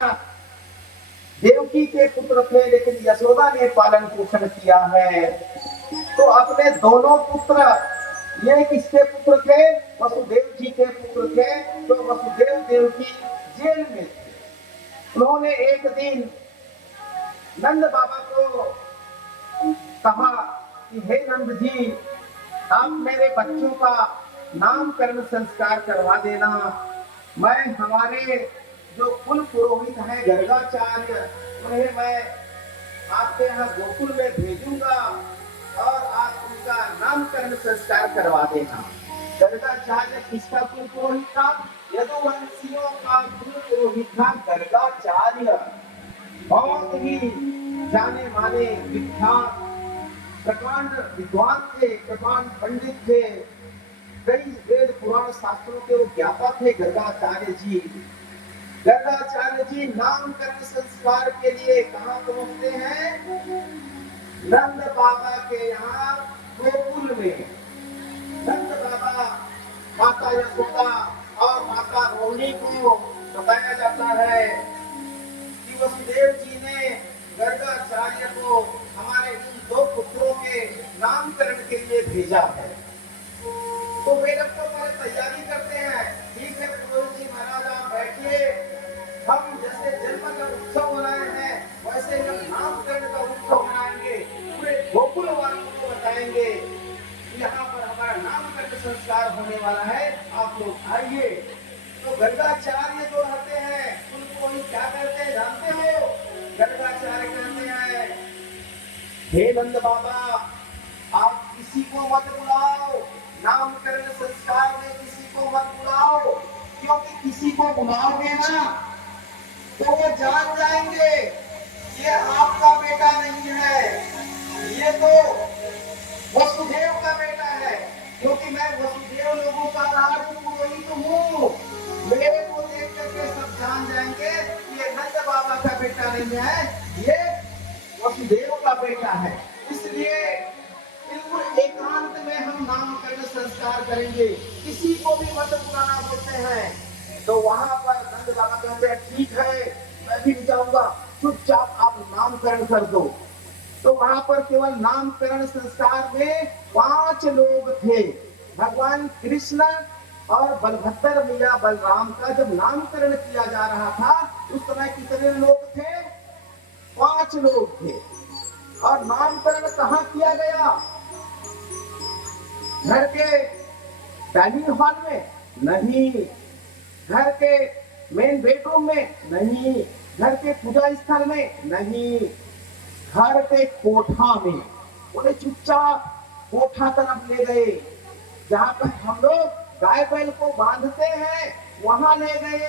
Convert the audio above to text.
देवकी के पुत्र थे, लेकिन यशोदा ने पालन पोषण किया है। तो अपने दोनों पुत्र, ये किसके पुत्र थे? वसुदेव जी के पुत्र थे। तो वसुदेव देवकी जेल में थे। उन्होंने एक दिन नंद बाबा को कहा कि हे नंद जी, आप मेरे बच्चों का नामकरण संस्कार करवा देना। मैं हमारे जो कुल पुरोहित है गर्गाचार्य, उन्हें मैं आपके यहाँ गोकुल में भेजूंगा और आप उनका नामकरण संस्कार करवा देना। गर्गाचार्य किसका कुल पुरोहित था? यदुवंशियों का कुल पुरोहित था गर्गाचार्य। बहुत ही जाने माने विख्यात प्रकांड विद्वान थे, प्रकांड पंडित थे। कई वेद पुराण शास्त्रों के वो ज्ञाता थे गर्गाचार्य जी। गर्गाचार्य जी नामकरण संस्कार के लिए कहाँ पहुंचते हैं? नंद बाबा के यहाँ गोकुल में। नंद बाबा, माता यशोदा और माता रोहिणी को बताया जाता है कि वसुदेव जी ने गर्गाचार्य को हमारे इन दो पुत्रों के नामकरण के लिए भेजा है। तो वे लोग तो पहले तैयारी करते हैं। ठीक है पुरोहित जी महाराज, आप बैठिए, हम जैसे जन्म का उत्सव मनाए हैं वैसे हम नामकरण का उत्सव मनाएंगे। पूरे गोकुल वालों को बताएंगे यहाँ पर हमारा नामकरण संस्कार होने वाला है, आप लोग आइए। तो गर्गाचार्य जो रहते हैं उनको ही क्या करते हैं जानते हो? गर्गाचार्य कहते हैं, हे नंद बाबा, आप किसी को मत बुलाओ, नामकरण संस्कार में किसी को मत बुलाओ, क्योंकि किसी को बुलाओगे ना तो वो जान जाएंगे ये आपका बेटा नहीं है, ये तो वसुदेव का बेटा है। क्योंकि मैं वसुदेव लोगों का राज पुरोहित हूँ। मेरे को देख करके सब जान जाएंगे ये नंद बाबा का बेटा नहीं है, ये वसुदेव का बेटा है। इसलिए बिल्कुल एकांत में हम नामकरण संस्कार करेंगे, किसी को भी मत बुलाना बोलते हैं। तो वहां पर नंद बाबा कहते हैं ठीक है, मैं भी जाऊंगा, चुपचाप आप नामकरण कर दो। तो वहां पर केवल नामकरण संस्कार में 5 लोग थे। भगवान कृष्ण और बलभद्र मैया बलराम का जब नामकरण किया जा रहा था उस समय कितने लोग थे? 5 लोग थे। और नामकरण कहाँ किया गया? घर के डाइनिंग हॉल में नहीं, घर के मेन बेडरूम में नहीं, घर के पूजा स्थल में नहीं, घर के कोठा में। बोले चुपचाप कोठा तरफ ले गए, जहां पर हम लोग गाय बैल को बांधते हैं वहां ले गए।